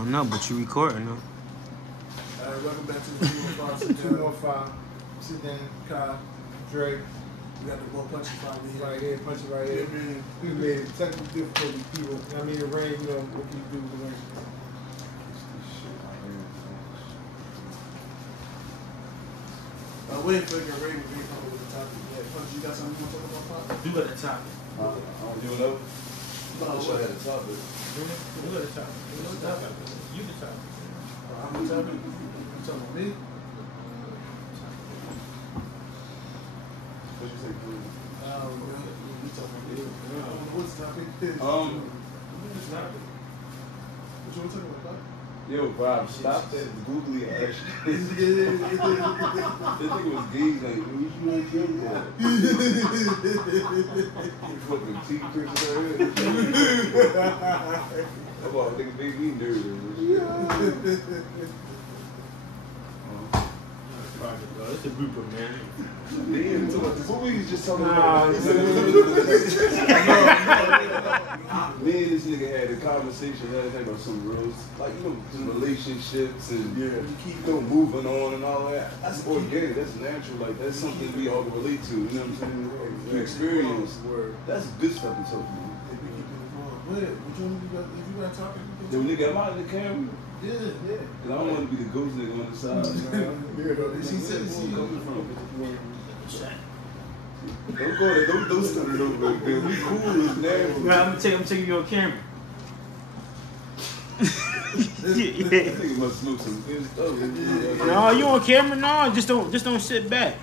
don't know, but you recording though. Alright, welcome back to the 215. 215. Sit down, Kyle, Dre. We got the boy Punchy finally here. Right here, punch it right here. Yeah, man. We made it technical difficulty, people. I mean, the rain, you know, what can you do with the rain? We ain't figuring Ray was being coming with the topic yet. Punchy, you got something you want to talk about? You got the topic. I don't even know. I wish I had a topic. You got the topic. You the topic. I'm the topic. You talking about me? What you say, please? You talking about me? I don't know what's the topic is. What's the topic? What you want to talk about? Yo, Bob, stop that googly ass shit. Yeah. This nigga was gay, like, what you want to do that? You fucking teeth tricks right here. I'm about to make me nervous. It's a grouper, man. Damn, what we was just talking Nah, about? Me and this nigga had a conversation last night about some real, like, you know, just relationships and moving on and all that. That's organic, that's natural, like, that's something we all can relate to, you know what I'm saying? You experience. That's good stuff to talk about. If you got topic, Yo, nigga, am I in the camera? yeah. Cause I don't want to be the ghost nigga on the side. She said, see, Coming from. Don't go there, don't stutter it over, man. We cool as now. I'm taking you on camera. That nigga must smoke some good stuff. No, you on camera? No, just don't sit back.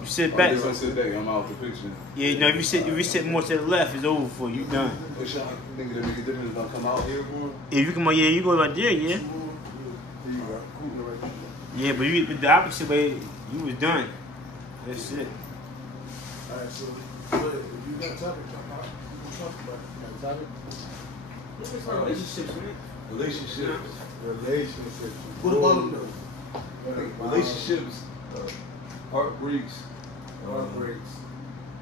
You sit back. I'm just gonna sit back, I'm out the picture. Yeah, you know, if you sit more to the left, it's over for you. Done. What y'all think that make a difference if I come out here for? If you come on, yeah, you go right there, yeah. Yeah, but you the opposite way, you was done. That's it. alright, so, but if you got topic, talk about it. Got a topic? Relationships, man. Relationships. Relationships. What about them though? Relationships. Heartbreaks. Heartbreaks.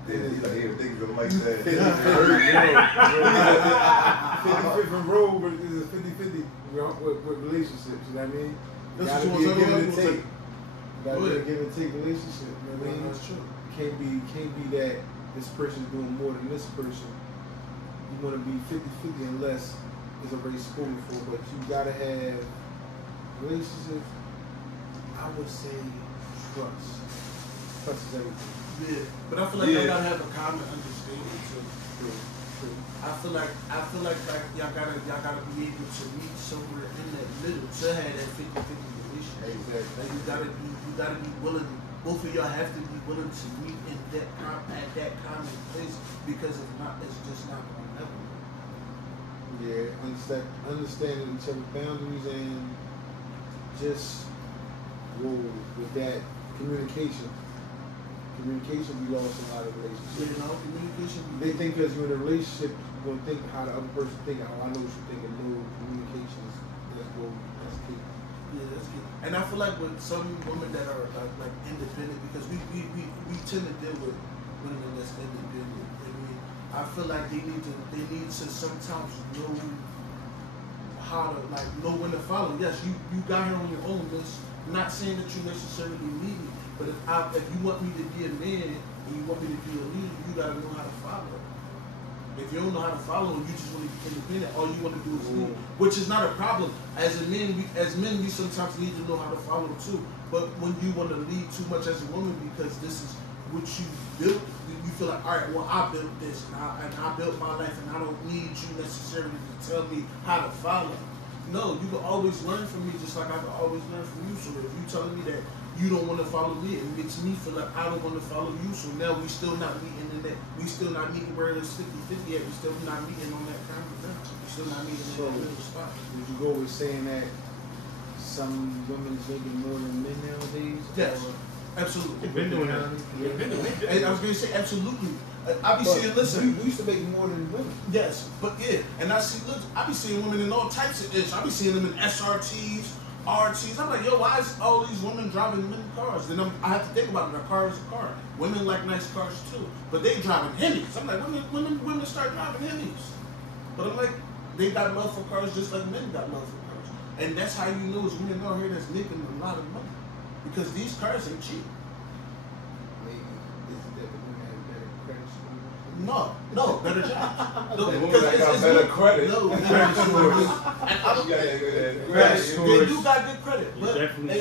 Yeah, he's like, here, things are like that. 55th and road, but it's a 50-50 with relationships, you know what I mean? That's Gotta what be you a want to give talk and about? take. Gotta be a Good. give and take relationship, you know what I mean? That's true. Can't be that this person's doing more than this person. You want to be 50-50 unless it's already spoken for, but you gotta have relationships. I would say trust. Trust is everything. Yeah, but I feel like y'all gotta have a common understanding too. I feel like y'all gotta be able to meet somewhere in that middle to have that 50-50 relationship. Exactly. Like you gotta be willing. Both of y'all have to be willing to meet in at that common place, because if not, it's just not gonna happen. Yeah, understanding each other's boundaries and just roll with that communication. Communication, we lost a lot of relationships. You know, communication. They think because you're in a relationship, you're gonna think how the other person think. Oh, I know what you're thinking. No, communication is that's key. Yeah, that's good. And I feel like with some women that are like independent, because we tend to deal with women that's independent. I mean, I feel like they need to sometimes know how to know when to follow. Yes, you got her on your own list. I'm not saying that you necessarily need me, but if you want me to be a man and you want me to be a leader, you gotta know how to follow. If you don't know how to follow and you just want to be independent, all you want to do is lead, which is not a problem. As men, we sometimes need to know how to follow too. But when you want to lead too much as a woman because this is what you built, you feel like, all right, well, I built this and I built my life and I don't need you necessarily to tell me how to follow. No, you can always learn from me just like I can always learn from you. So if you telling me that you don't want to follow me, it makes me feel like I don't want to follow you. So now we still not meeting in that. We still not meeting where it's 50-50 at. We still not meeting on that kind of thing. We still not meeting in that little spot. Would you go with saying that some women's making more than men nowadays? Yes, absolutely. Been doing that. And I was going to say absolutely. I be seeing, listen. We used to make more than women. Yes, but yeah, and I be seeing women in all types of ish. I be seeing them in SRTs, RTs. I'm like, yo, why is all these women driving many cars? Then I have to think about it. A car is a car. Women like nice cars too, but they driving Hemis. I'm like, women start driving Hemis. But I'm like, they got love for cars just like men got love for cars. And that's how you know it's women out here that's making a lot of money. Because these cars ain't cheap. Maybe is that the women have better credit score? No, better jobs. The women that got better credit. No, Credit scores. and I don't, Credit they do got good credit, but definitely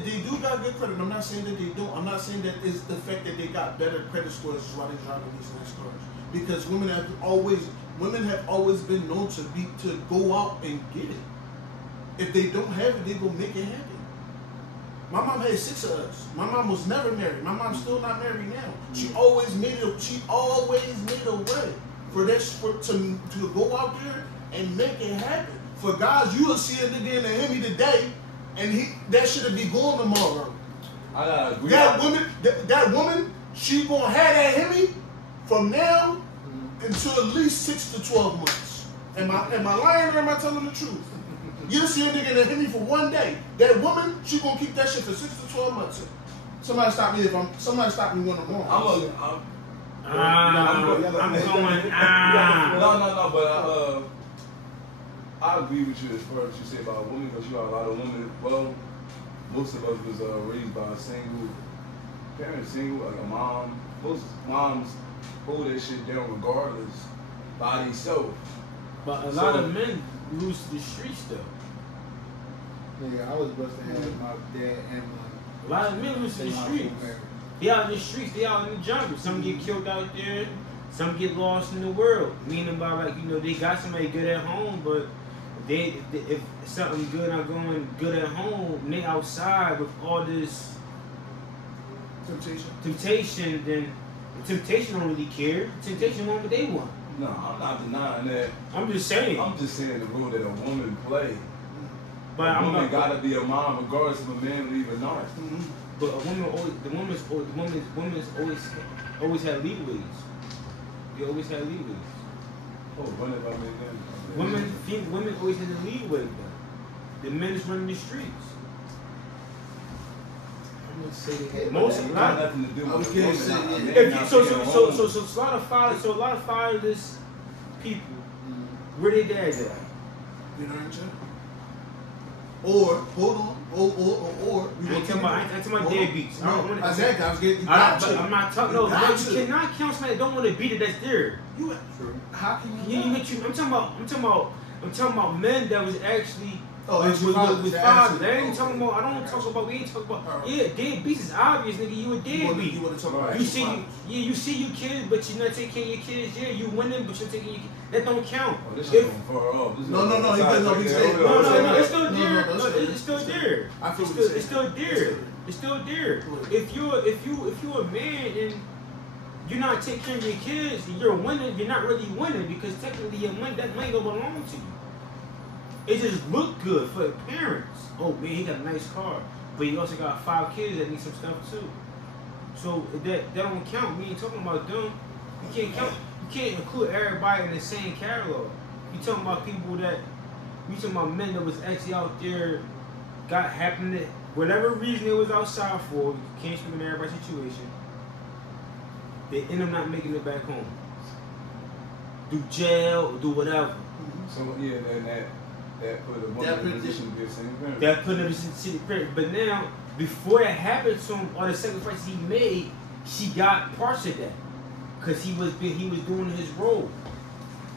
they do got good credit. I'm not saying that they don't. I'm not saying that it's the fact that they got better credit scores is why they're driving these nice cars. Because women have always been known to go out and get it. If they don't have it, they go make it happen. My mom had 6 of us. My mom was never married. My mom's still not married now. She always made a way for to go out there and make it happen. For guys, you will see a nigga in a Hemi today, and that should be going tomorrow. I gotta agree. That woman, she gonna have that Hemi from now until at least 6 to 12 months. Am I lying or am I telling the truth? You'll see a nigga that hit me for one day. That woman, she gonna keep that shit for 6 to 12 months. Somebody stop me when I'm wrong. I'm going. No, but I agree with you as far as you say about women, because you have a lot of women. Well, most of us was raised by a single parent, like a mom. Most moms hold that shit down regardless by themselves. But a lot of men lose to the streets though. Yeah, I was blessed to have my dad and A lot of men lose to the streets. They out in the streets, they out in the jungle. Some get killed out there, some get lost in the world. Meaning by they got somebody good at home, but if something good not going good at home, they outside with all this temptation, then the temptation don't really care. The temptation want what they want. No, I'm not denying that. I'm just saying. I'm just saying the role that a woman play. But a woman gotta be a mom regardless if a man leave or not. Mm-hmm. But a woman women's always had leeways. They always had leeways. Oh, when have I made that? Women always had the leeway though. The men is running the streets. I'm gonna say they had Most a lot nothing to do with so a lot of fatherless people, where they dads at? You know what I'm saying? Or hold on, or I ain't talking about deadbeats. No, exactly. I was getting. I'm not talking. No, you cannot count somebody that don't want to beat it. That's there. How can you? I'm talking about men that was actually. With fathers. I ain't talking about. I don't talk about. We ain't talking about. Yeah, deadbeats is obvious, nigga. You a deadbeat. You see your kids, but you're not taking care of your kids. Yeah, you winning, but you're taking your kids. That don't count. Oh, this is going far off. No. It's still there. It's still there. It's still there. It's still there. If you're a man and you're not taking care of your kids, and you're winning, you're not really winning because technically your money, that money don't belong to you. It just looked good for the parents. Oh man, he got a nice car, but he also got 5 kids that need some stuff too. So that don't count. We ain't talking about them. You can't count. You can't include everybody in the same catalog. You talking about people that. You talking about men that was actually out there, happened to whatever reason it was outside for. You can't speak in everybody's situation. They end up not making it back home. Do jail or do whatever. So yeah, that put a woman in a position to be a single parent. That put him in a position to be parent. But now, before that happened to him, all the sacrifices he made, she got parts of that. Because he was doing his role.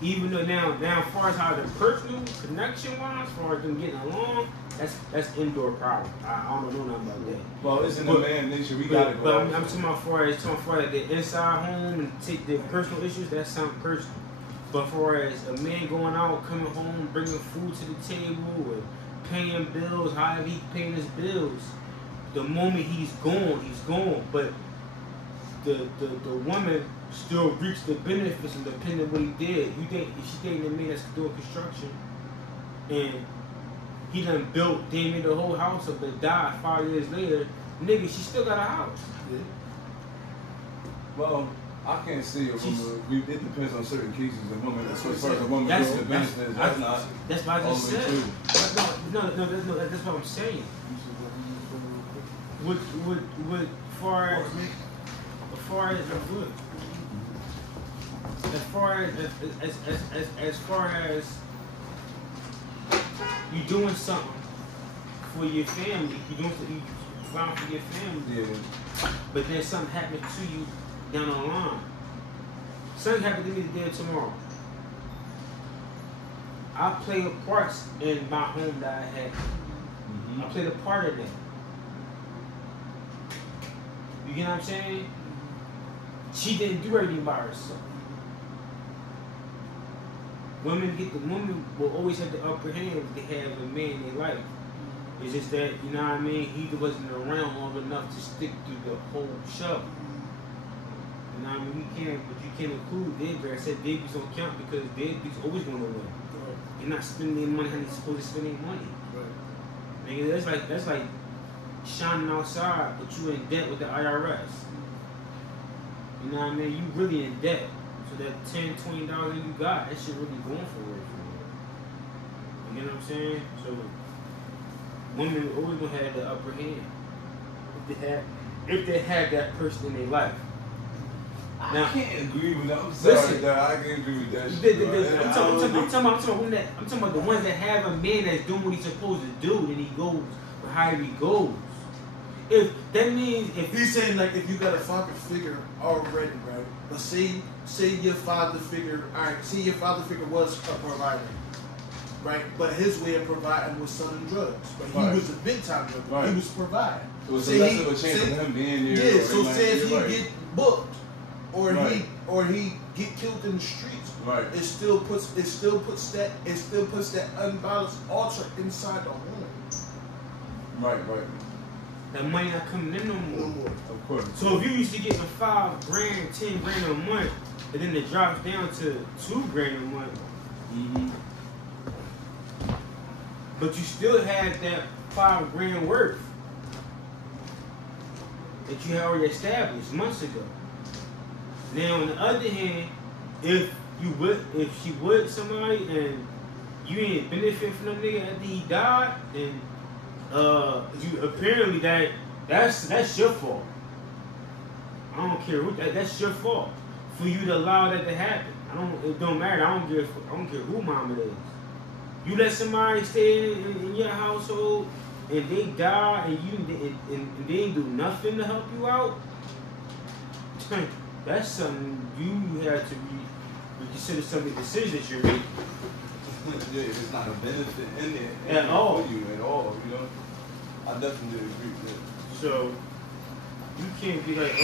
Even though now as far as how the personal connection was, as far as them getting along, that's indoor problem. I don't know nothing about that. Well, it's in the man nature. We gotta go. But I'm talking about far as the inside home and take the personal issues, that sounds personal. But for as a man going out, coming home, bringing food to the table, and paying bills, however he paying his bills, the moment he's gone. But the woman still reaps the benefits independent of what he did. You think if she dating a man that's doing construction, and he done made the whole house up and died 5 years later, nigga, she still got a house. Yeah. Well, I can't say a woman. It depends on certain cases. A woman, as far as a woman gets the benefits, that's what I just said. No, that's what I'm saying. As far as you're doing something for your family. You're doing something you found for your family. Yeah. But then something happens to you down the line. Something happened to me today or tomorrow. I played a part in my home that I had. I played a part of that. You get what I'm saying? She didn't do everything by herself. Women will always have the upper hand if they have a man in their life. It's just that, you know what I mean, he wasn't around long enough to stick through the whole show. You know what I mean? But you can't include deadbeats. I said deadbeats don't count because deadbeats always want to win. You're not spending their money how they're supposed to spend their money. Nigga, that's like shining outside, but you in debt with the IRS. You know what I mean? You really in debt. So that $10, $20 that you got, that shit really going for it. You know what I'm saying? So women always gonna have the upper hand if they have that person in their life. Now, I can't agree with that. I'm sorry, dog. I can't agree with that shit. I'm talking about the ones that have a man that's doing what he's supposed to do, and he goes for however he goes. If that means if he's saying like if you got a father figure already, right? But say your father figure, alright, say your father figure was a provider, right? But his way of providing was selling drugs. But he was a big time drug. Right. He was providing. So it's less of a chance of him being there. Yeah, so say if he get booked or he get killed in the streets, right? It still puts that unbalanced altar inside the home. Right. That money not coming in no more. Of course. So if you used to get $5 grand, $10 grand a month, and then it drops down to $2 grand a month, but you still had that $5 grand worth that you had already established months ago. Now on the other hand, if she with somebody and you ain't benefit from the nigga after he died, then you apparently that's your fault. I don't care that's your fault for you to allow that to happen. It don't matter. I don't care who mama it is. You let somebody stay in your household and they die and they ain't do nothing to help you out. That's something you have to reconsider some of the decisions you're making. Yeah, it's not a benefit in there at all for you at all, you know. I definitely agree with that. So you can't be like,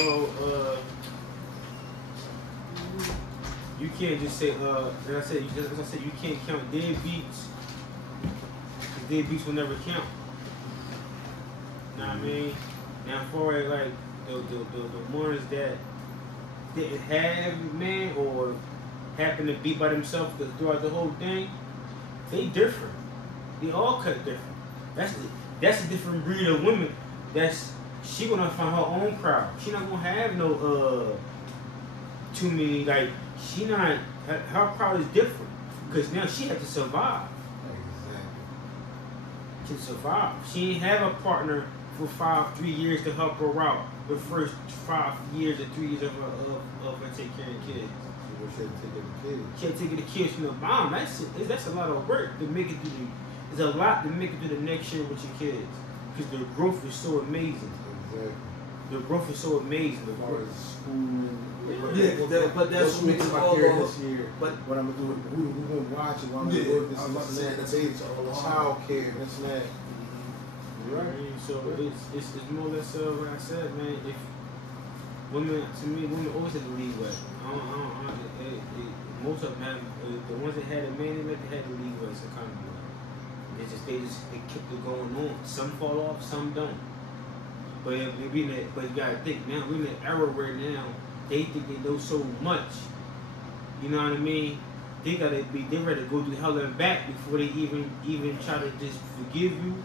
you can't just say, as I said, you can't count deadbeats. Because deadbeats will never count. You know what I mean? Now, for it, like the ones that didn't have a man or happen to be by themselves throughout the whole thing, they different. They all cut different. That's a different breed of women. She gonna find her own crowd. She not gonna have no too many, like her crowd is different because now she had to survive. Exactly. To survive, she didn't have a partner for 3 years to help her out. The first 5 years or 3 years of her take care of kids. She can't take care of the kids from the mom. That's a lot of work to make it through. It's a lot to make it through the next year with your kids because the growth is so amazing. Exactly. The growth is so amazing. As far as school. But that's what makes my career this year. But what I'm gonna do, who gonna watch it? What I'm gonna do this child care, this and that. Right. So it's more or less what I said, man. If women always have the leeway. Most of them have the ones that had a man, they had the leeway. So kind of they kept it going on. Some fall off, some don't. But you gotta think now we're in an era where now they think they know so much. You know what I mean? They ready to go through hell and back before they even try to just forgive you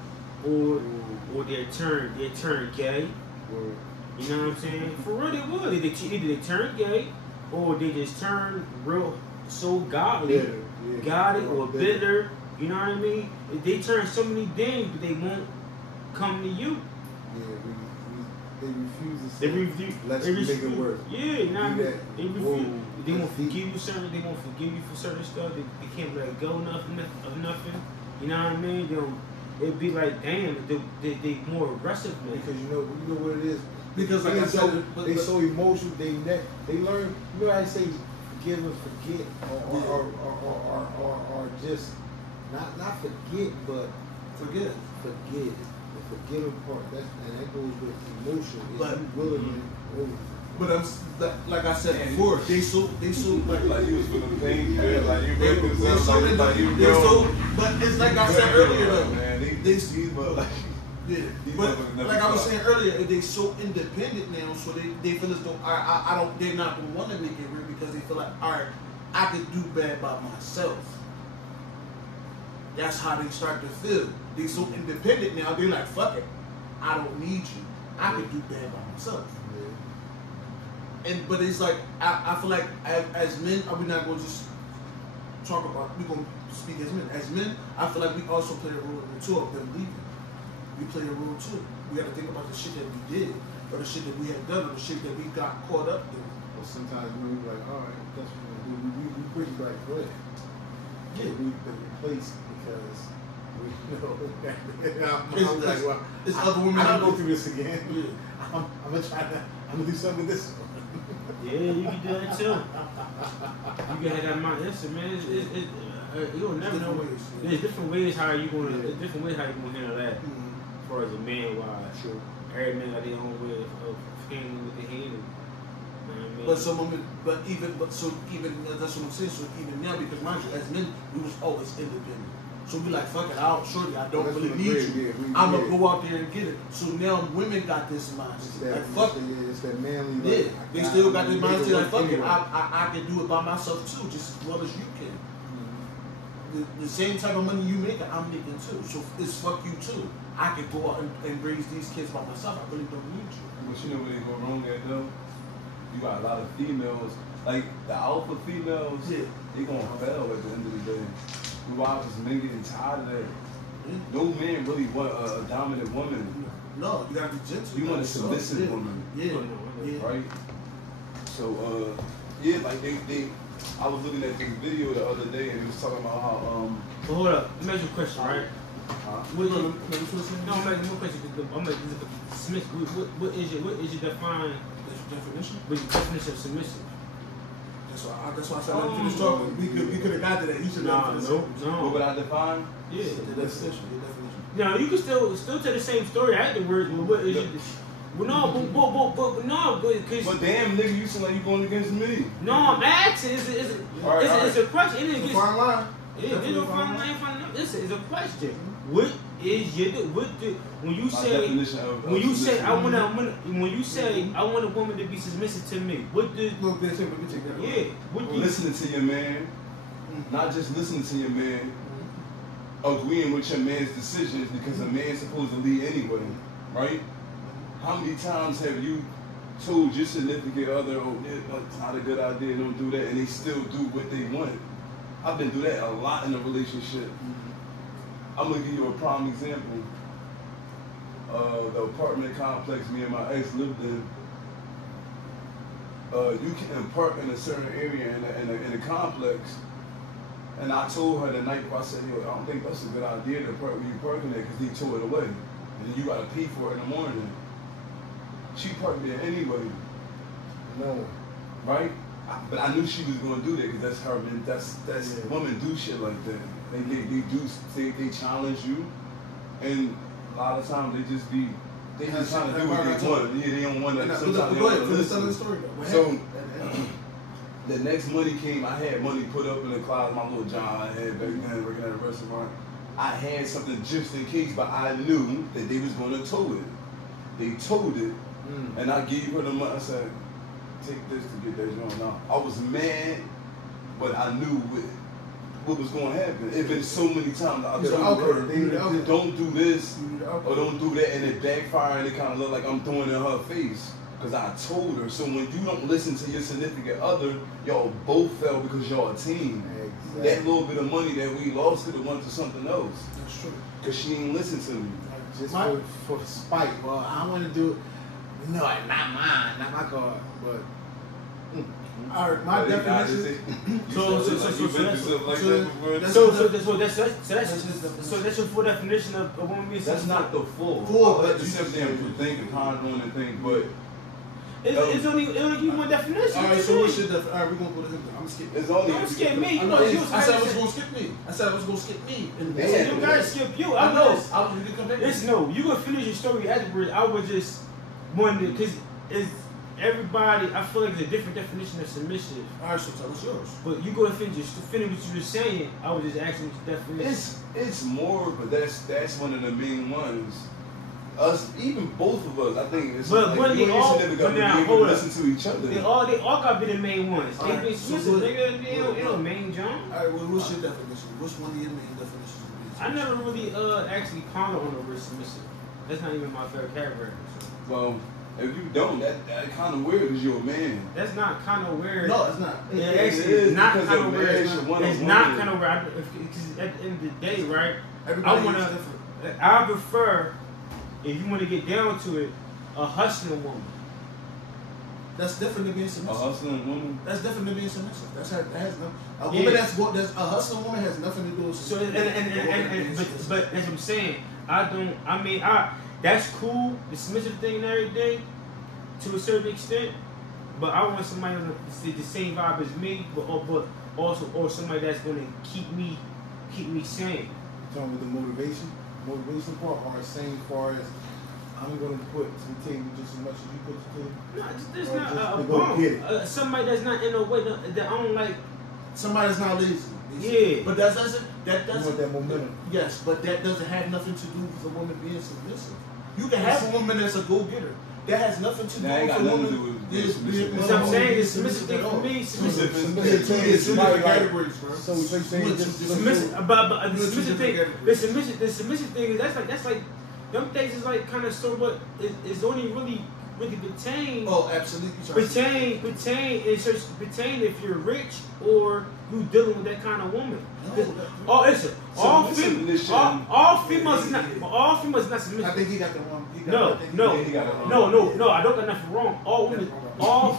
or their turn gay. You know what I'm saying? For real, they would. Either they turn gay or they just turn real so godly, or bitter. You know what I mean? They turn so many things, but they won't come to you. They refuse to say, let's make it work. Yeah, you know what I mean? They refuse. They won't forgive you certain. They won't forgive you for certain stuff. They can't let go of nothing. You know what I mean? It'd be like, damn, they more aggressive, man. Because you know what it is. Because like I said, they so emotional. They learn. You know how I say forgive and forget, or just not forget, but forget. The forgiving part. That goes with emotion. But willingly. But like I said before, they so like you was feeling pain, like you they so. But it's like I said earlier though. Man, they see, but like. Yeah, but like I was saying earlier, they so independent now, so they feel as though I don't, they're not gonna want to make it real because they feel like, all right, I can do bad by myself. That's how they start to feel. They so independent now. They're like, fuck it, I don't need you. I can do bad by myself. But it's like I feel like as men, we're not gonna just talk about. We're gonna speak as men. As men, I feel like we also play a role in the two of them leaving. We play a role too. We got to think about the shit that we did, or the shit that we had done, or the shit that we got caught up in. Well, sometimes we be like, all right, that's what we're gonna do. We bring it back good. Yeah, we replace because we know. I'm like, well, it's other women. I don't go through this again. Yeah. I'm gonna do something with this one. Yeah, you can do that too. You can have that mind. Listen, man, you'll never know. There's different ways how you gonna handle that. As far as a man wise, Sure. Every man got their own way of handling what they handle. You know what I mean? But some women, even that's what I'm saying. So even now, because mind you, as men, we was always independent. So we like, fuck it, I don't really need you. I'm gonna go out there and get it. So now women got this mindset. Like, fuck it. It's that manly. Yeah, they still got this mindset like, fuck it, I can do it by myself too, just as well as you can. The same type of money you make, I'm making too. So it's fuck you too. I can go out and raise these kids by myself. I really don't need you. But you know where they go wrong at though? You got a lot of females, like the alpha females, they gonna fail at the end of the day. Why is men getting tired of that? No man really want a dominant woman. No, you gotta be gentle. You want a submissive woman. Yeah. Right? So yeah, like they I was looking at this video the other day and it was talking about how Well, hold up, let me ask you a question, right? I'm gonna make one question. I'm gonna dismiss. What is your definition? What your definition of submissive? That's why I said let me finish talking. We could have got to that. You should have No. What would I define? Yeah. The definition. No, you can still tell the same story afterwards. But what is your? Well, no, But damn, nigga, you seem like you going against me. No, I'm asking. It's a question. It's a fine line. It's a fine line. Listen, it's a question. What is your when you say I want a woman to be submissive to me? What do? Yeah. What do? Listening to your man, not just listening to your man, agreeing with your man's decisions because a man's supposed to lead anyway, right? How many times have you told your significant other, oh, it's not a good idea, don't do that, and they still do what they want? I've been through that a lot in a relationship. I'm gonna give you a prime example. The apartment complex me and my ex lived in. You can park in a certain area in a complex, and I told her the night before, I said, yo, I don't think that's a good idea to park where you parking there because they tore it away, and then you gotta pay for it in the morning. She parked there anyway. No. Right? But I knew she was gonna do that because that's her. That's women do shit like that. They challenge you, and a lot of times they just trying to do what they want. Yeah, they don't want to. Sometimes they don't want to listen. So the next money came. I had money put up in the closet. My little job I had back then working at a restaurant. I had something just in case, but I knew that they was gonna tow it. They towed it, and I gave her the money. I said, take this to get that joint out. I was mad, but I knew what was going to happen. It's been so many times I told her, don't do this or don't do that, and it backfired, and it kind of looked like I'm throwing it in her face because I told her. So when you don't listen to your significant other, y'all both fell because y'all a team. Exactly. That little bit of money that we lost could have went to something else. That's true. Because she ain't listen to me. Just for spite. Well, I want to do it. No, not mine, not my car, but. All right, my definition. So that's your full definition of a woman being That's submissive. not the full. But you said them think and ponder on and think, but It's only give you one definition. All right, so what's your definition? All right, we're gonna go to him. I'm gonna skip. it's only. Don't skip me. I said I was gonna skip me. I said I was gonna skip me. You gotta skip you. I know. Just, I was gonna come back. it's no. You gonna finish your story afterwards. I was just wondering because it's everybody. I feel like there's a different definition of submissive. All right, so tell us yours. But you go and finish what you were saying. I was just asking the definition. It's more, but that's one of the main ones. Us, even both of us, I think it's But like, when you they know, all, you should never but now, be able hold to up. listen to each other. They all gotta be the main ones. They Alright, be so submissive, what- nigga. They don't main John. All right, well, what's your definition? What's one of your main definitions of being I never really actually pondered on the word submissive. That's not even my favorite category. So. Well, if you don't, that kind of weird because you're a man. That's not kind of weird. No, it's not. Yeah, It actually, is it's not because kind a of man weird. should want a It's not woman. kind of weird. Because at the end of the day, right? Everybody I wanna. is different. I prefer, if you want to get down to it, a hustling woman. That's different than being A submissive. hustling woman. That's different than being submissive. That has no. A Yeah. woman that's a hustling woman has nothing to do with. So but that's what I'm saying. That's cool, the submissive thing and everything, to a certain extent. But I want somebody on the same vibe as me, but also or somebody that's gonna keep me sane. Talking with the motivation part, or same far as I'm gonna put to the table just as much as you put to the table. No, there's Or not just a to go get bum. it. Somebody that's not in a way that I don't like. Somebody that's not lazy. Yeah. But that doesn't. You want that momentum. Yes, but that doesn't have nothing to do with a woman being submissive. You can have a woman that's a go-getter. That has nothing to do That ain't with got a nothing woman. to do with Yes, submissive. being- That's what I'm saying. The being submissive thing at for all. me, Submissive Two to different like, categories, bro. so you're saying just submissive, but the Two submissive thing, different the submissive thing is that's like them things is like kind of sort of is only really pertain. Oh, absolutely. Pertain if you're rich or you dealing with that kind of woman. No, Listen, all females is not submissive. I think he got the wrong. No, I don't got nothing wrong. All women, all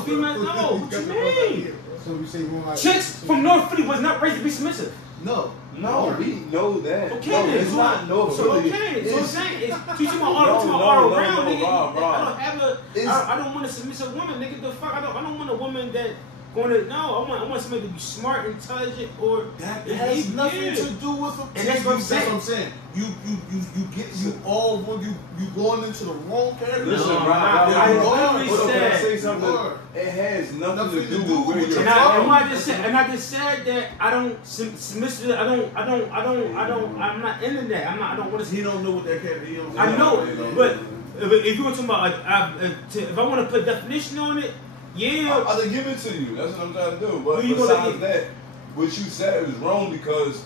females. No, what you mean? So you say you want like Chicks from North Philly was not raised to be submissive. No. No, we know that. Okay, no, then. it's not no. So really. okay, so I'm saying it's teaching my all No, around, nigga. Rob. I don't have I don't want a submissive woman, nigga. The fuck, I don't want a woman that gonna no. I want somebody to be smart, intelligent, or That has nothing to do with. And that's what I'm saying. You going into the wrong category. Listen, No, Rob, I literally hold on, can I said- say something? You are. It has nothing to do to do with where with you're your from. And I just said that I don't submissive. I'm not into that. I don't want to. He don't know what that category is. I know, but if you want to talk about, if I want to put definition on it, yeah. I'll give it to you. That's what I'm trying to do. But Who you gonna besides get? that, what you said was wrong because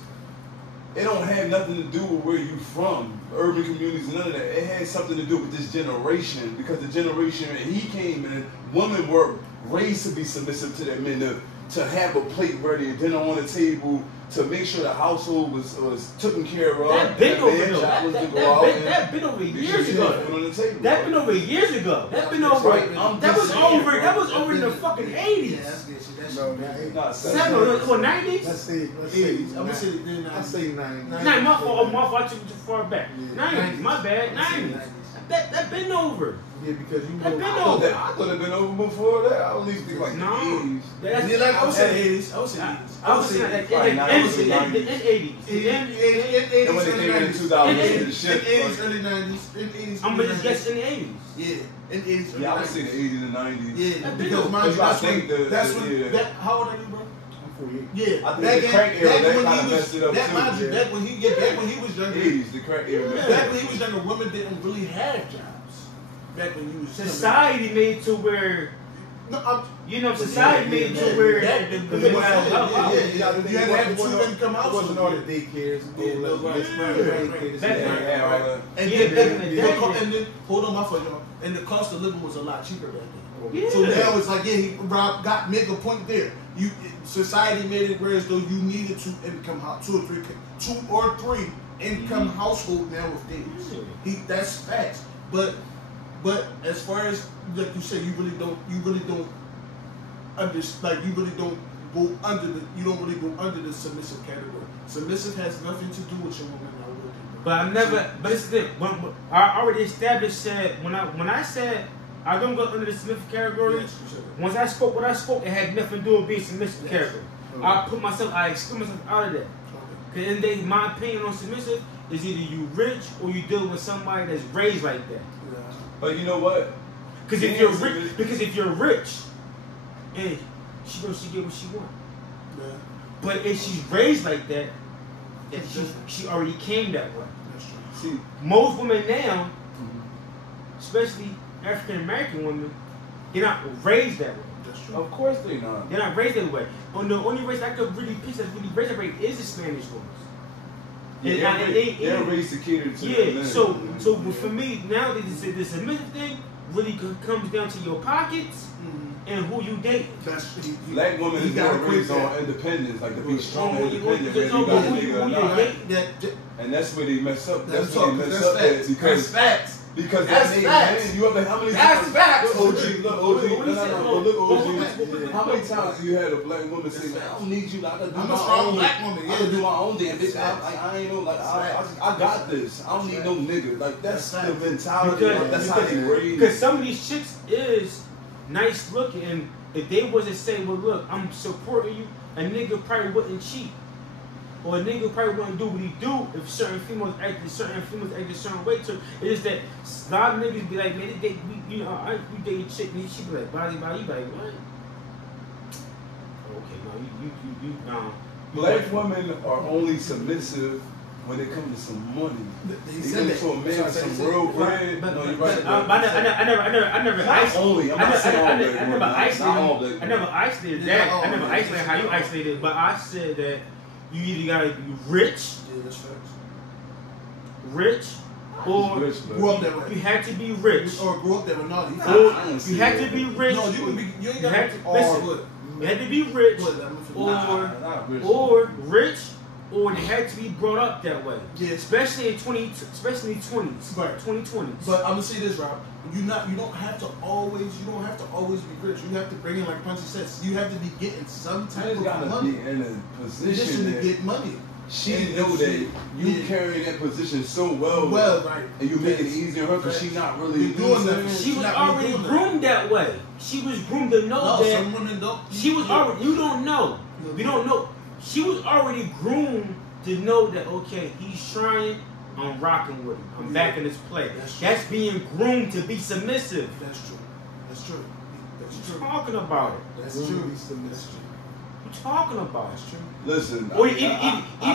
it don't have nothing to do with where you from, urban communities, none of that. It has something to do with this generation because the generation that he came in, women were raised to be submissive to their men, to have a plate ready, dinner on the table, to make sure the household was taken care of. That been and over their though. job was to go out and That been over make sure years she ago. had food on the table. That been over years ago. That been over. Right, I'm That just was saying, over. bro. That was over in the fucking Yeah, 80s. that's good shit. That's No, shit. that ain't. Not Seven or 90s. Let's say 80s. I'm gonna say nine. I say 90. Nah, my fault. I took it too far back. Yeah. 90s. My bad. 90s. That been over. Yeah, because you That know. been I thought over. it been over before that. I would at least think like No. the 80s. That's- Yeah, like I would say 80s. I would say 80s. I was saying in 80s. And when they came in 2000, In the shit. In 80s, early 90s. In 80s. I'm gonna just guess in the 80s. Yeah, in 80s. Yeah, I would early say the 90s. 80s and 90s. Yeah, That because been mind you, I that's think when. the- That's the- when. yeah. That, how old are you, bro? I'm 48. Yeah, I think the crack era, that kinda messed it up that, too. mind you, back when he was younger. 80s, the crack era. Yeah. man. Back when he was younger, women didn't really have jobs. Back when he was younger. Society made to where No, society made to where the women had help out. You had to have two income It wasn't all the households. daycares. Yeah, no, right. Yeah, all that. And Yeah, back in the then, day. and then, hold on, my fault, y'all. And the cost of living was a lot cheaper back then. Yeah. So now it's like, yeah, Rob make a point there. Society made it where as though you needed two or three income household nowadays. That's facts. But as far as like you said, you really don't like you really don't go under the submissive category. Submissive has nothing to do with your woman. But I never. But it's the thing. I already established that when I said I don't go under the submissive category. Yes, once I spoke what I spoke, it had nothing to do with being submissive category. I exclude myself out of that. Because in my opinion on submissive is either you rich or you deal with somebody that's raised like that. Yeah. But you know what? Because if you're rich, and she knows she get what she want. Yeah. But if she's raised like that, she already came that way. That's true. See, most women now, especially African American women, they're not raised that way. That's true. Of course they not. They're not raised that way. The only race I could really pick that's really raised that way is the Spanish ones. Yeah, they're raised to cater to yeah. men. So for me now, the submissive thing really comes down to your pockets and who you date. Black women is more raised on independence, like to be strong and independent. Where you got a nigga or not. And that's where they mess up. That's where they mess up at because facts. Because that's that facts. Man, you ever how many that's times? Facts. Look, OG. How many times you had a black woman say, "I don't need you. I can do I'm my a strong own. black woman. I can do my own damn bitch. I ain't know. Like I got this. I don't need no nigga. Like that's the mentality. That's how they raised. Because some of these chicks is nice looking, and if they was to say, "Well, look, I'm supporting you," a nigga probably wouldn't cheat. Or a nigga probably wouldn't do what he do if certain females act a certain way to. It's just that a lot of niggas be like, man, we date a chick, and she be like, body, you be like, what? Okay, no, Black women are only submissive when it comes to some money. They come to a man with some real bread. No, you're right. I never isolated that. I never isolated how you isolated, but I said that you either gotta be rich, or grew up that way. You had to be rich, or grew up that way. No, you had to be rich. No, you ain't got to. You had to be rich, or rich, or they had to be brought up that way. Yeah. Especially in 20s. Right. 2020s. But I'm gonna say this, Rob. You don't have to always be rich. You have to bring in, like Punchy says, you have to be getting some type of money. Be in a position to get money. She know that you carry that position so well, right? And you make it easier on her because she's not really doing that. She was already groomed that way. She was groomed to know that. Some women don't. She was already. You don't know. We don't know. She was already groomed to know that. Okay, he's trying. I'm rocking with him. I'm back in his play. That's being groomed to be submissive. That's true. That's true. That's true. Talking about it. That's true. Be submissive. What you talking about? That's true. Listen, I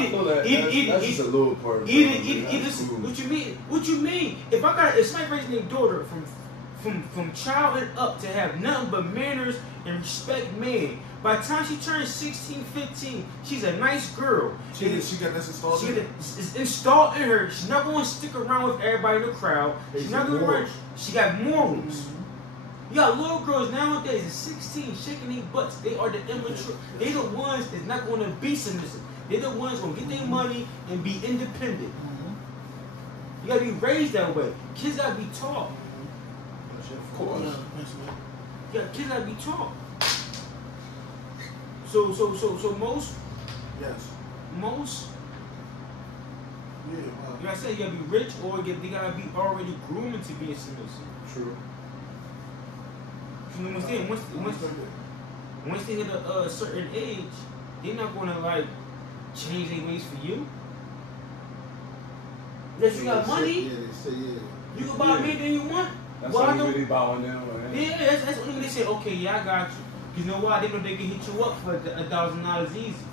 feel that's just a little part. What you mean? What you mean? If somebody raising their daughter from childhood up to have nothing but manners and respect men, by the time she turns 16, 15, she's a nice girl. She got this installed. It's installed in her. She's not going to stick around with everybody in the crowd. She's not going to. She got morals. You got little girls nowadays at 16 shaking their butts. They are the immature. They're the ones that's not going to be submissive. They're the ones going to get their money and be independent. You got to be raised that way. Kids got to be taught. Of course. Yeah, kids got to be taught. So most. Yes. Most. Yeah. Like I said, you gotta be rich or they gotta be already groomed to be a submissive. True. You know what I'm saying? Once they hit a certain age, they're not gonna like change their ways for you. Unless you got money, you can buy me anything you want. That's why you really bowing down. Yeah, that's when they say, okay, yeah, I got you. You know why? They know they can hit you up for $1,000 easy.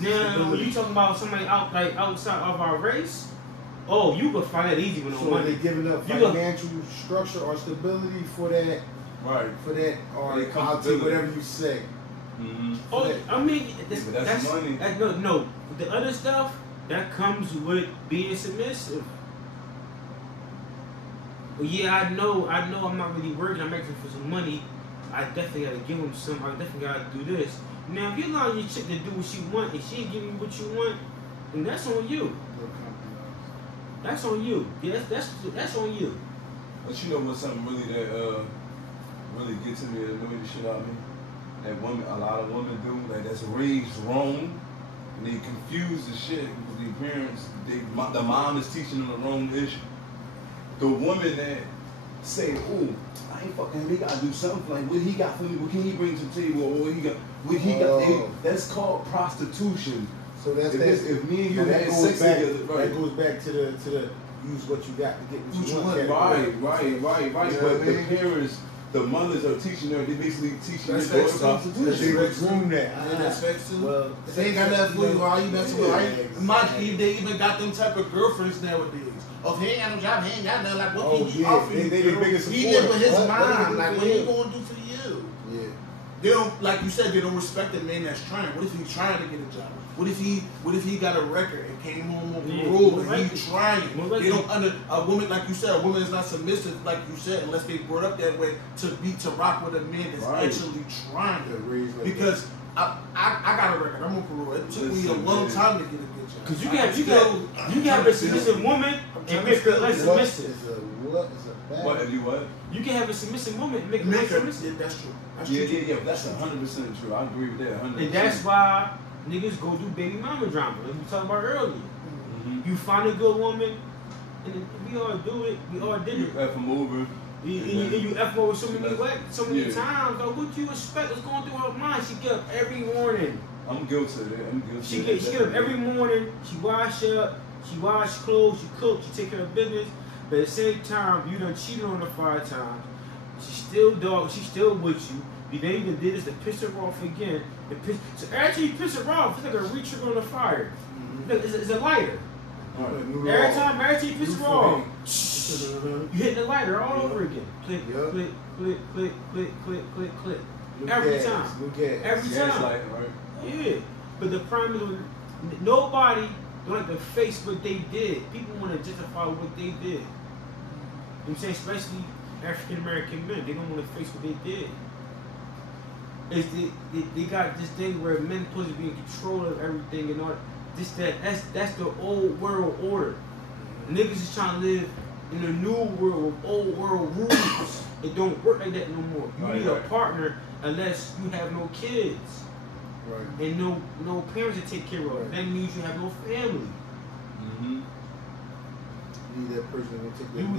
Now, when you talking about somebody outside of our race, oh, you can find that easy with no money. They're giving up financial structure or stability for that, right? For that, or whatever you say. Oh, I mean, that's money. No, the other stuff that comes with being submissive. Well, yeah, I know I'm not really working, I'm asking for some money. I definitely gotta give them some, I definitely gotta do this. Now, if you allow your chick to do what she want and she ain't giving you what you want, then that's on you. That's on you. Yeah, that's on you. But you know what's something really it to me, it annoyed the shit out of me. That women, a lot of women do, like that's raised wrong, and they confuse the shit because the parents, the mom is teaching them the wrong issue. The woman that say, "Oh, I ain't fucking him. He gotta do something. Like what he got for me? What can he bring to the table? Or what he got? That's called prostitution." So that's if me and you had sex together, right? That goes back to the use what you got to get what you want. Right. But the parents, the mothers are teaching them. They basically teaching their daughter prostitution. That's sex too. Well, if they ain't got nothing for you, why you messing with? They even got them type of girlfriends nowadays. Oh, if he ain't got no job, he ain't got nothing. Like, what can he offer you? He live with his mind. Like, what he gonna do for you? Yeah. They don't, like you said, they don't respect the man that's trying. What if he's trying to get a job? What if he got a record and came home on parole and he's trying? They don't a woman, like you said, a woman is not submissive, like you said, unless they brought up that way to rock with a man that's actually trying. Because I got a record. I'm on parole. It took me a long time to get a good job. Because you can have a submissive woman and make her less submissive. What? If you what? You can have a submissive woman and make her less submissive. That's true. Yeah. That's 100% true. I agree with that. 100%. And that's why niggas go do baby mama drama, like we talked about earlier. Mm-hmm. You find a good woman, and we all do it. We all did it. You F them over. You F over so many times. Like, what do you expect? What's going through her mind? She get up every morning. I'm guilty of that. She get up every morning. She wash up. She wash clothes. She cook. She take care of business. But at the same time, you done cheated on her 5 times. She's still dog. She's still with you. You then even did this to piss her off again. So every time you piss her off, it's like a re-trigger on the fire. Mm-hmm. It's a lighter. Every time you piss her off, you hit the lighter all over again. Click. Every time. Every time. Lighting, right? Yeah. But the problem is, nobody don't like to face what they did. People want to justify what they did. You know what I'm saying? Especially African American men. They don't want to face what they did. They got this thing where men supposed to be in control of everything and all that's the old world order. Niggas is trying to live in a new world with old world rules. It don't work like that no more. You need a partner unless you have no kids. Right. And no parents to take care of. Right. That means you have no family. Mm-hmm. You need that person to take care of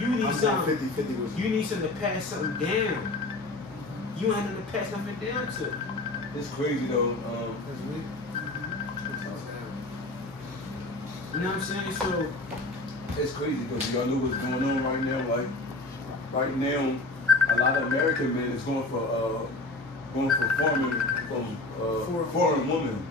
you need something. 50-50 with you need something to pass something down. You don't have nothing to pass nothing down to. It's crazy though. You know what I'm saying? So it's crazy because y'all know what's going on right now. Like right now, a lot of American men is going for farming from foreign women.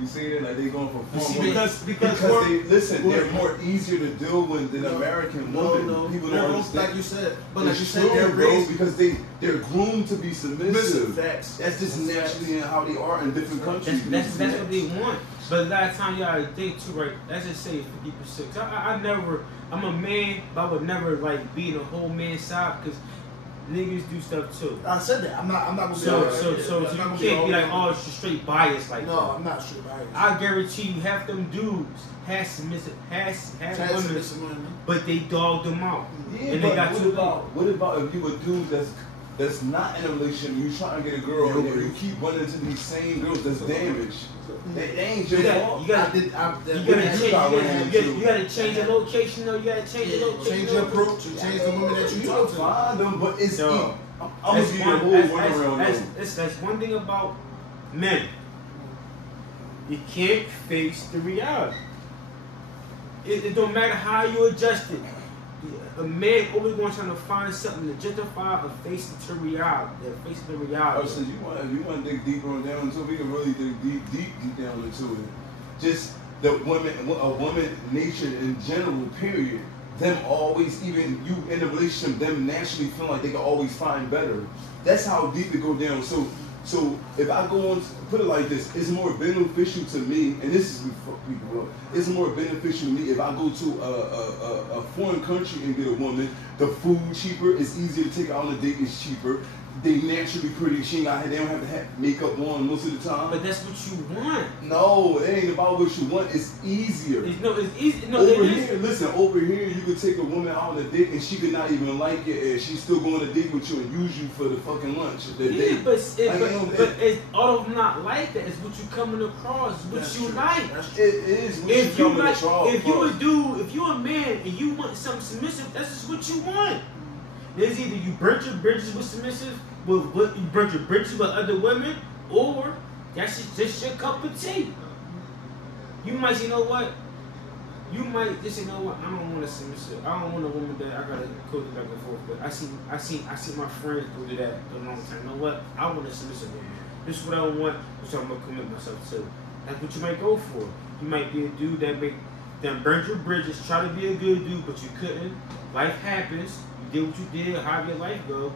You see it? Like they going for foreign women. Because they're more easier to deal with than American women. No, people don't understand. Like you said, but like you said, they're raised because they're groomed to be submissive. That's just naturally how they are in different countries. That's what they want. But a lot of times you gotta think too, right? Let's just say 50%. I'm a man, but I would never like be in a whole man's side because niggas do stuff too. I said that. I'm not gonna be so you can't be like, oh, it's just straight bias like that. No, I'm not straight bias. I guarantee you half them dudes have submissive women, but they dogged them out. Yeah, and they got what about if you a dude that's not in a relationship, you trying to get a girl and you keep running into these same girls that's damaged. They ain't your fault. You gotta change the location though. You gotta change the location. Change your approach. You change the woman that you talk to. Find them, but it's I'm gonna give you a whole runaround. That's one thing about men. You can't face the reality. It don't matter how you adjust it. A man always wants to find something to justify or face it to reality. Face the reality. Oh, so you want to dig deeper on down into it? We can really dig deep down into it. Just a woman nature in general, period. Them always, even you in a relationship, them naturally feel like they can always find better. That's how deep it go down. So if I go on, put it like this, it's more beneficial to me, and this is what people know, it's more beneficial to me if I go to a foreign country and get a woman, the food cheaper, it's easier to take her on a date, it's cheaper. they naturally pretty. They don't have to have makeup on most of the time. But that's what you want. No, it ain't about what you want. It's easier. It's easy. No, over here, listen. Over here, you could take a woman out on a date and she could not even like it, and she's still going to date with you and use you for the fucking lunch. Yeah, but it's all of not like that. It's what you coming across. What you like. It is. If you like, if you a dude, if you a man and you want something submissive, that's just what you want. There's either you burnt your bridges with submissive, you burnt your bridges with other women, or that's just your cup of tea. You might say, you know what? You might just say, you know what? I don't want a submissive. I don't want a woman that I gotta go back and forth with. I see my friends go to that for a long time. You know what? I want a submissive woman. This is what I want, which I'm gonna commit myself to. That's what you might go for. You might be a dude that burnt your bridges, try to be a good dude, but you couldn't. Life happens. You did what you did, how your life go.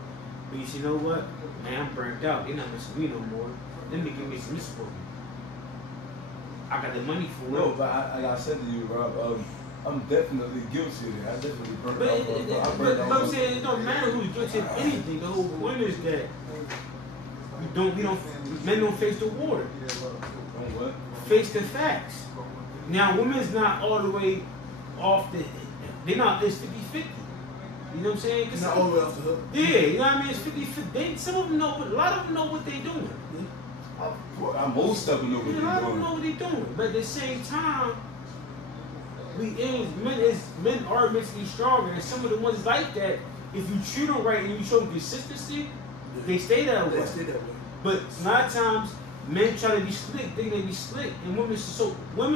But you say, you know what? Man, I'm burnt out. They're not missing me no more. Let me give me some for me. I got the money for it. No, but like I said to you, Rob, I'm definitely guilty of it. I definitely burnt out. But I'm saying it don't matter who's guilty of anything. The whole point is that men don't face the water. Don't what? Face the facts. Now, women's not all the way off they're not, it's 50-50. You know what I'm saying? Not all the way off the hook. Yeah, you know what I mean? It's 50-50. Some of them know, but a lot of them know what they're doing. Most of them know what they're doing. A lot of them know what they're doing. But at the same time, men are mentally stronger. And some of the ones like that, if you treat them right and you show them consistency, they stay that way. They stay that way. But a lot of times, men try to be slick, think they be slick. And women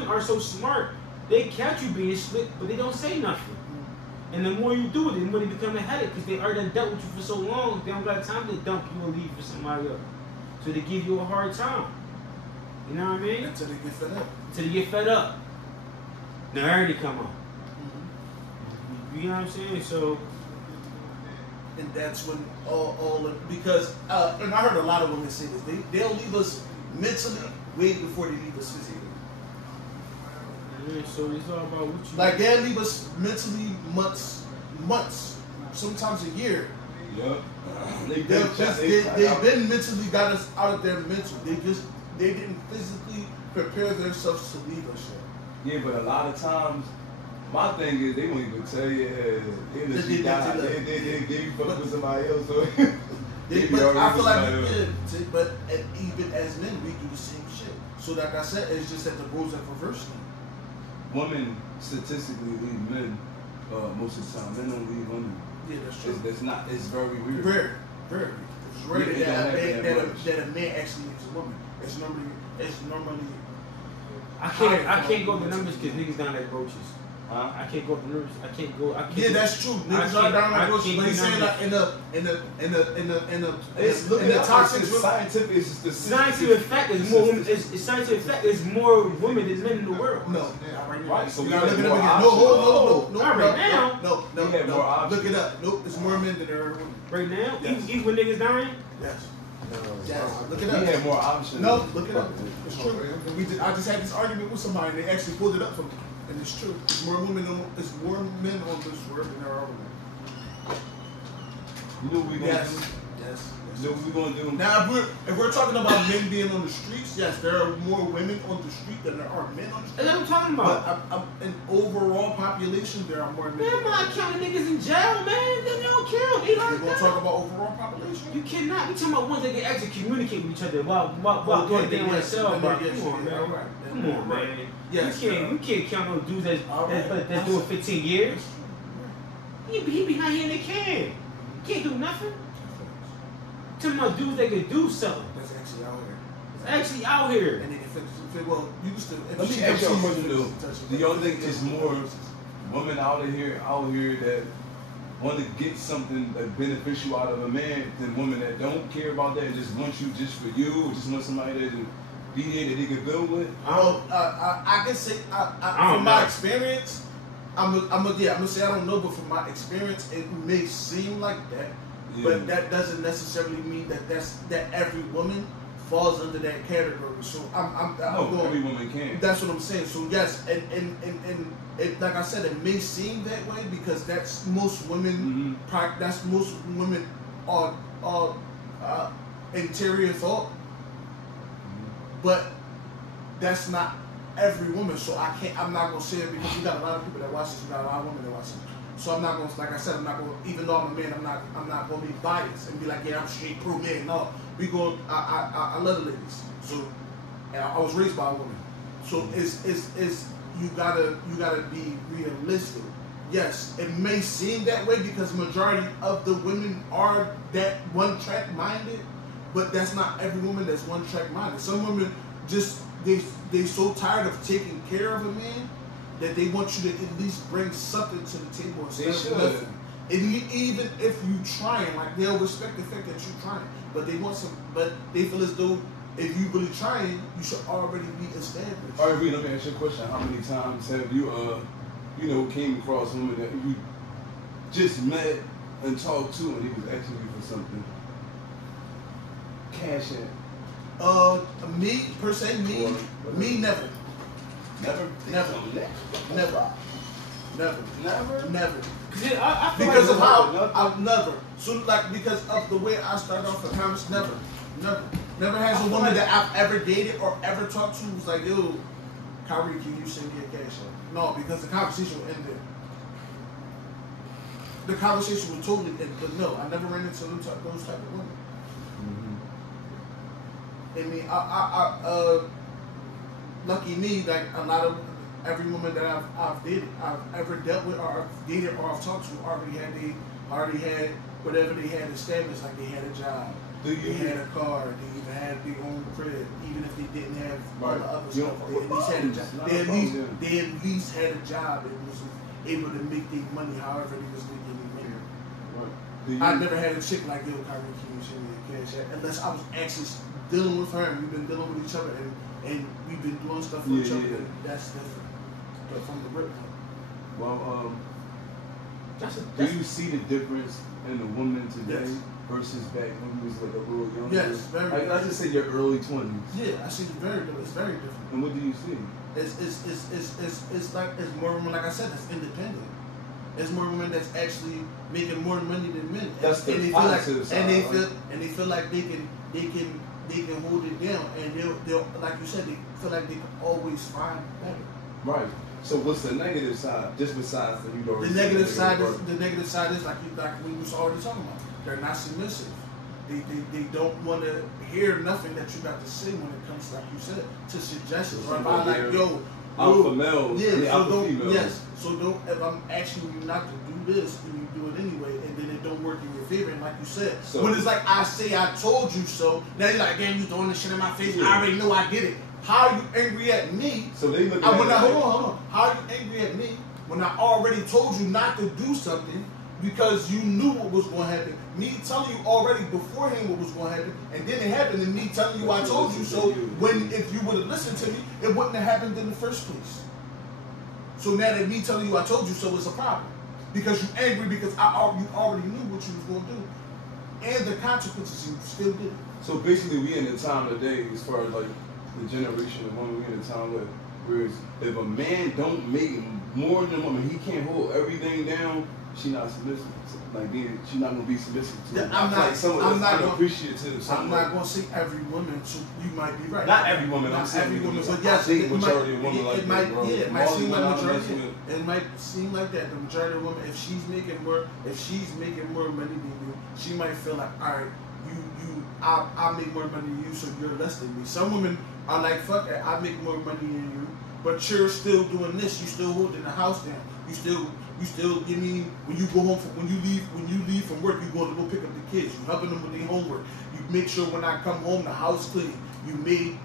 are so smart, they catch you being slick, but they don't say nothing. And the more you do it, the more they become a headache because they already dealt with you for so long, they don't got time to dump you and leave for somebody else. So they give you a hard time. You know what I mean? Until they get fed up. Until they get fed up. Now already come on. You know what I'm saying? So. And that's when because and I heard a lot of women say this. They'll leave us mentally way before they leave us physically. Yeah, so it's all about what you like they'll leave us mentally months, sometimes a year. Yep. They've been mentally got us out of their mental. They didn't physically prepare themselves to leave us yet. Yeah, but a lot of times, my thing is they won't even tell you they fuck with somebody else. So I feel like we did, but even as men, we do the same shit. So like I said, it's just that the roles are reversed. Women statistically leave men most of the time. Men don't leave women. Yeah, that's true. It's very weird. Very. It's rare that a man actually leaves a woman. It's normally. I can't go up the numbers because niggas down like roaches. I can't go up the numbers. I can't go. Yeah, that's true. Niggas are down like roaches. But he's saying like in the toxic scientific. Scientific fact is more women. Scientific fact is more women than men in the world. No. Right, so we gotta look it up again. No. Look it up. Nope, it's more men than there are women. Right now, even when niggas dying. Yes. Yes. Look it up. We had more options. No, look it up. It's true. I just had this argument with somebody, and they actually pulled it up for me, and it's true. It's more men on this world than there are women. You know what we gonna do? Yes. You know what we gonna do? Now, if we're talking about men being on the streets, yes, there are more women on the street than there are men on the street. That's what I'm talking about. But in overall population, there are more men. Man, I'm not counting niggas in jail, man. They don't count. They We're gonna talk about overall population. You cannot. We talking about ones that can actually communicate with each other while doing things on themselves. Come on, man. Come on, man. Yes, you can't count on dudes that's doing 15 years. He behind here in the can. Can't do nothing. Talking about dudes that can do something. That's actually out here. It's actually out here. And they can fix. Well, you used to. Let me ask y'all a question though. Do y'all think it's more women out here that want to get something like beneficial out of a man than women that don't care about that and just want you just for you, or just want somebody that to be there that they can build with? I can say from my experience, I'm gonna say I don't know, but from my experience, it may seem like that. Yeah. But that doesn't necessarily mean that every woman falls under that category. So I'm going, every woman can. That's what I'm saying. So yes, and like I said, it may seem that way because that's most women. Mm-hmm. That's most women are interior thought, but that's not every woman. So I'm not gonna say it because you got a lot of people that watch this, you got a lot of women that watch this. So I'm not gonna, like I said, I'm not gonna, even though I'm a man, I'm not gonna be biased and be like, yeah, I'm straight pro man. No, I love the ladies. So, and I was raised by a woman. So it's you gotta be realistic. Yes, it may seem that way because the majority of the women are that one track minded, but that's not every woman that's one track minded. Some women just they so tired of taking care of a man that they want you to at least bring something to the table instead of nothing. And even if you trying, like they'll respect the fact that you're trying, but they feel as though if you really trying, you should already be established. All right, Reed, let me ask you a question. How many times have you came across a woman that you just met and talked to and he was asking you for something? Cash in. Me per se, me never. Never. Because of how I've never. So like because of the way I started off the comments, never. Never has a woman that I've ever dated or ever talked to was like, yo, Kyrie, can you send me a cash out? No, because the conversation would end there. The conversation would totally end, but no, I never ran into those type of women. I mean, lucky me, like a lot of every woman that I've ever dealt with or I've dated or I've talked to already had whatever they had established, like they had a job, they had a car, they even had their own crib, even if they didn't have all the other stuff, they at least had a job. They at least had a job and was able to make their money however they was making their money. I never had a chick like, yo, Kyrie, can you send me a cash out? Unless I was actually dealing with her and we've been dealing with each other and we've been doing stuff for each other, that's different. But from the rip. Well, do you see the difference in the woman today versus back when you was like a little younger? Yes, very. Like, I just say your early 20s. Yeah, I see it's very different. And what do you see? It's like it's more women, like I said, it's independent. There's more women that's actually making more money than men. That's the positive side. And they feel like they can hold it down, and they'll like you said, they feel like they can always find better. Right. So what's the negative side? Just besides the the negative side is like we was already talking about. They're not submissive. They don't want to hear nothing that you got to say when it comes, like you said, to suggestions. Or if I'm like, yo, alpha male, so don't. If I'm asking you not to do this and you do it anyway, and then it don't work in your favor, and like you said, so, when it's like I say I told you so, now you're like, damn, you throwing this shit in my face. I already know I did it. How are you angry at me? So they look. Hold on. How are you angry at me when I already told you not to do something because you knew what was going to happen? Me telling you already beforehand what was going to happen, and then it happened, and me telling you I told you so. When if you would have listened to me, it wouldn't have happened in the first place. So now that me telling you I told you so is a problem because you angry because you already knew what you was going to do, and the consequences you still did. So basically, we in the time today, as far as like the generation of women, we in a time where if a man don't make more than a woman, he can't hold everything down. She not submissive. Like she not gonna be submissive to him. I'm not gonna say every woman. So you might be right. Not every woman. I'm saying every woman. But yes, majority of women like that, bro. It might seem like majority. It might seem like that. The majority of women, if she's making more money than you, she might feel like, all right, I make more money than you, so you're less than me. Some women are like, fuck it, I make more money than you, but you're still doing this. You still holding the house down. You still, you mean, when you go home, when you leave from work, you going to go pick up the kids. You helping them with their homework. You make sure when I come home, the house clean. You made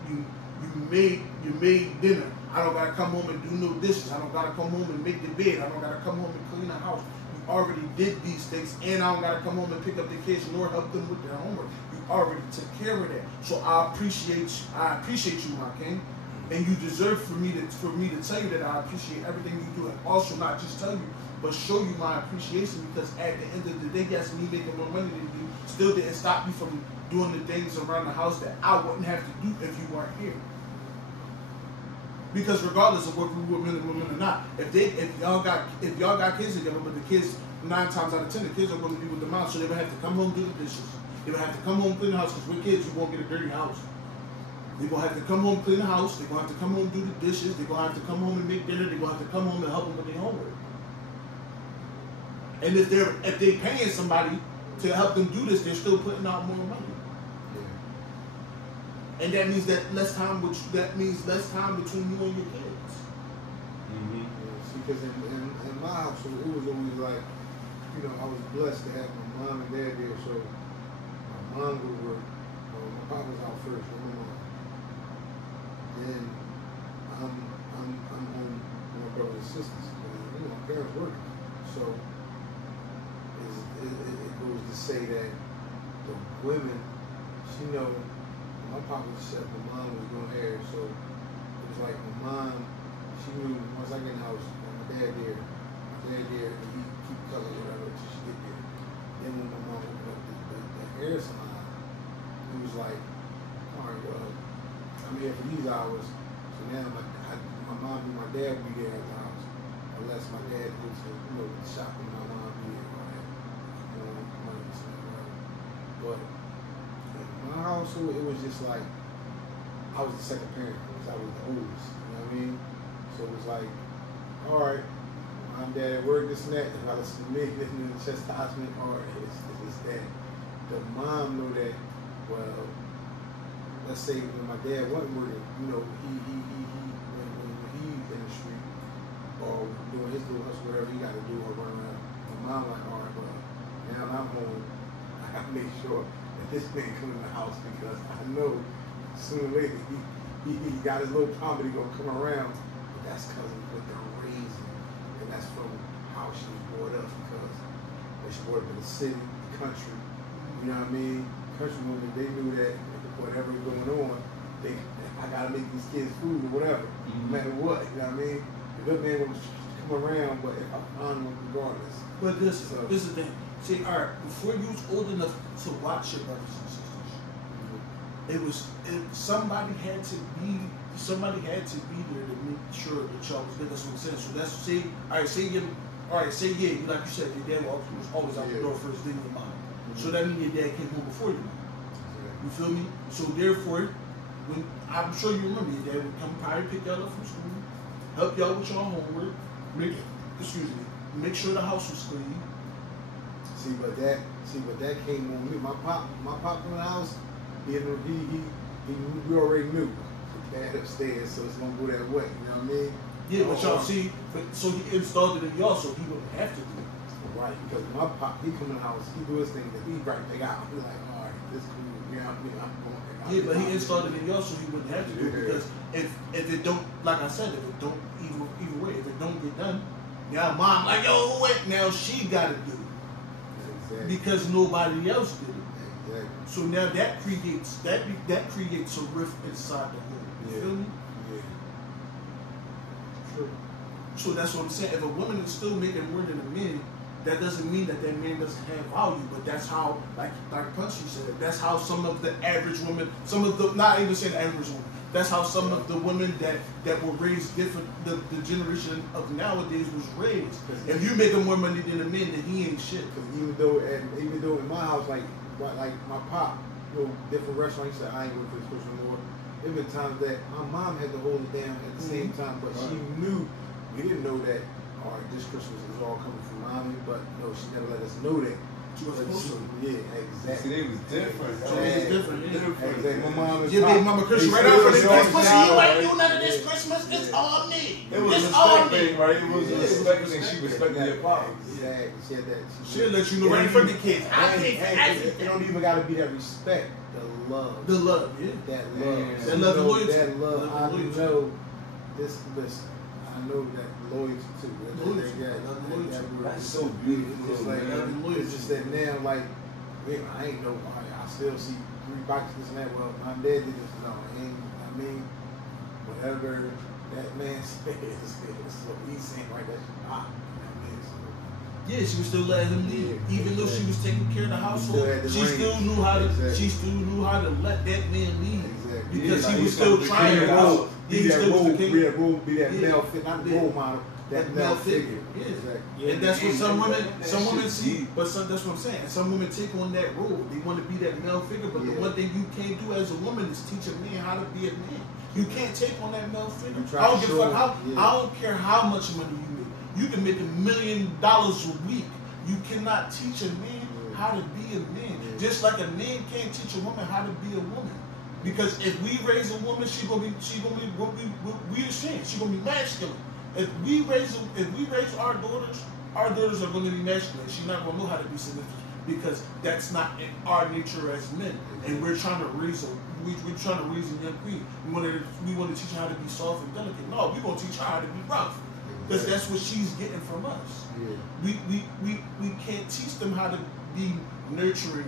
dinner. I don't gotta come home and do no dishes. I don't gotta come home and make the bed. I don't gotta come home and clean the house. You already did these things, and I don't gotta come home and pick up the kids nor help them with their homework. You already took care of that. So I appreciate you, my king. And you deserve for me to tell you that I appreciate everything you do, and also not just tell you, but show you my appreciation, because at the end of the day, yes, me making more money than you still didn't stop you from doing the things around the house that I wouldn't have to do if you weren't here. Because regardless of whether we were men and women or not, if y'all got kids together, but the kids 9 times out of 10, the kids are going to be with the mom, so they would have to come home, do the dishes. They're gonna have to come home, clean the house, because with kids, you won't get a dirty house. They're gonna have to come home, clean the house. They're gonna have to come home, do the dishes. They're gonna have to come home and make dinner. They're gonna have to come home and help them with their homework. And if they're paying somebody to help them do this, they're still putting out more money. Yeah. And that means less time between you and your kids. Mm-hmm. Yeah, see, because in my household, it was always like, you know, I was blessed to have my mom and dad there. So my mom would work. My papa was out first. Then I'm home with my brothers and sisters. You know, my parents working. So it goes to say that the women, she know, my papa said my mom was going to have, so it was like my mom, she knew once I get in the house, my dad there, and he keep cutting whatever until she get there. Then when my mom opened up the hair salon, it was like, all right, well, I'm here for these hours, so now my mom and my dad will be there at the house, unless my dad goes to, you know, shopping, my mom be there. But in my household, it was just like, I was the second parent because I was the oldest, you know what I mean? So it was like, all right, mom, dad at work, this and that, if I listen to me, listening to chastisement, all right, it's that. The mom know that, well, let's say when my dad wasn't working, you know, when he in the street, or doing his little hustle, whatever he got to do, or run around, my mom like, all right, well, now I'm home, I got to make sure that this man come in the house because I know sooner or later he got his little property gonna come around. But that's because of what they're raising, and that's from how she was brought up. Because when she brought up in the city, the country, you know what I mean? Country women, they knew that whatever was going on, I gotta make these kids food or whatever, no matter what. You know what I mean? The good man will come around, but if I find them regardless. But this is the thing. See, all right, before you was old enough to watch your brothers and sisters, somebody had to be there to make sure that y'all was good. That's what I'm saying. So that's say like you said, your dad was always out the door first thing in your mind. So that means your dad came home before you. You feel me? So therefore, when I'm sure you remember, your dad would come probably pick y'all up from school, help y'all with y'all homework, make sure the house was clean. See, but that came on me. My pop in the house, we already knew the dad upstairs, so it's gonna go that way. You know what I mean? Yeah, but y'all see, so he installed it in y'all, so he wouldn't have to do it. Right, because my pop, he come in the house, he do his thing, he right back out. He's like, all right, this cool. Yeah, I'm going. Yeah, but he installed it in y'all, so he wouldn't have to do it because if it don't, like I said, if it don't either way, if it don't get done, now mom like, yo, wait, now she got to do it. Exactly. Because nobody else did it. Exactly. So now that creates a rift inside the home. You feel me? Yeah. True. So that's what I'm saying. If a woman is still making more than a man, that doesn't mean that man doesn't have value. But that's how, like Punchy said, that's how some of the average women, not even saying average women, that's how some of the women that were raised different, the generation of nowadays was raised. If you making more money than a man, then he ain't shit. Because even though in my house, like my pop, you know, different restaurants, he said, I ain't going for this person anymore. There been times that my mom had to hold it down at the same time, but she knew, we didn't know that, all right, this Christmas is all coming from mommy, but no, she never let us know that. Yeah, exactly. See, they was different. Different. Exactly. My mom is Big Mama Christmas right out for this Christmas. You ain't do none of this Christmas. It's all me. It was a respect thing, right? It was a respect thing. She respected your pop. Exactly. She had that. She'll let you know right in front of the kids. It don't even got to be that respect. The love. The love, yeah. That love. That love and loyalty. That love. I know this. I know that loyalty too. That's so beautiful. It's like it's just that now, like, man, I ain't know. I still see 3 boxes this and that. Well, my dad did this. No, I mean, whatever that man says, so he's saying right, that's not. Yeah, she was still letting him lead, even though she was taking care of the household. She still knew how to. She still knew how to let that man lead because he was still trying to. Be that male fit, not the role model, that male figure. Yeah. Exactly. Yeah. And that's what some women see, but that's what I'm saying. Some women take on that role. They want to be that male figure, but the one thing you can't do as a woman is teach a man how to be a man. You can't take on that male figure. I don't give a fuck I don't care how much money you make. You can make $1 million a week. You cannot teach a man how to be a man. Just like a man can't teach a woman how to be a woman. Because if we raise a woman, she gonna be ashamed. She gonna be masculine. If we raise our daughters are gonna be masculine. She's not gonna know how to be submissive because that's not in our nature as men. And we're trying to raise we're trying to raise a young queen. We want to teach her how to be soft and delicate. No, we're gonna teach her how to be rough. Because that's what she's getting from us. Yeah. We can't teach them how to be nurturing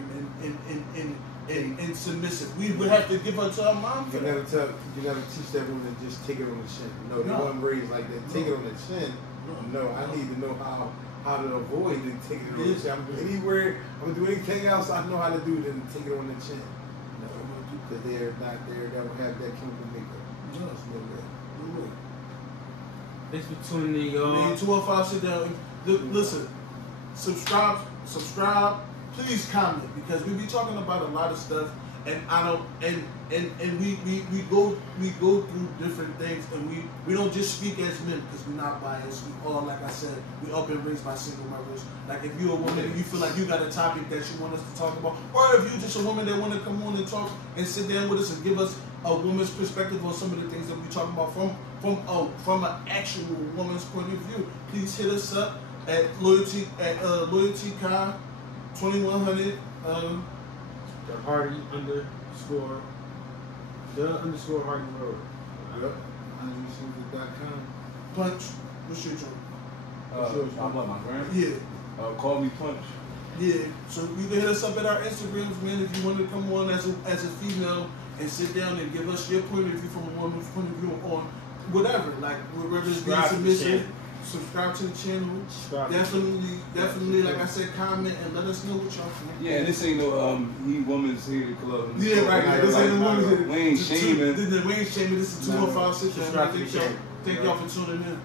and submissive. We would have to give her to our mom for you never teach that woman to just take it on the chin. No, they weren't raised like that. Take it on the chin. No, I need to know how to avoid it, taking it on the chin. I'm gonna do anything else I know how to do than take it on the chin. No, because they're not there. They don't have that chemical makeup. No, it's no way. Thanks for tuning in, y'all. Man, 215, sit down. Listen, subscribe. Please comment because we be talking about a lot of stuff, and I don't and we go through different things, and we don't just speak as men because we're not biased. We all, like I said, we all been raised by single mothers. Like if you're a woman and you feel like you got a topic that you want us to talk about, or if you're just a woman that want to come on and talk and sit down with us and give us a woman's perspective on some of the things that we talk about from an actual woman's point of view, please hit us up at loyalty Kai 2100 the Hardy _. The _ Hardy Road. Yep. HardySuper.com. Punch. What's your joke? I'm like my grand. Yeah. Call me Punch. Yeah. So you can hit us up at our Instagrams, man. If you want to come on as a female and sit down and give us your point of view from a woman's point of view on whatever, like whether it's being submissive. Subscribe to the channel. Definitely, like I said, comment and let us know what y'all think. Yeah, and this ain't no woman's hated club. Yeah, right. This ain't no woman's hated. We ain't shaming. We ain't shaming. This is 215 Sit Down. Thank y'all for tuning in.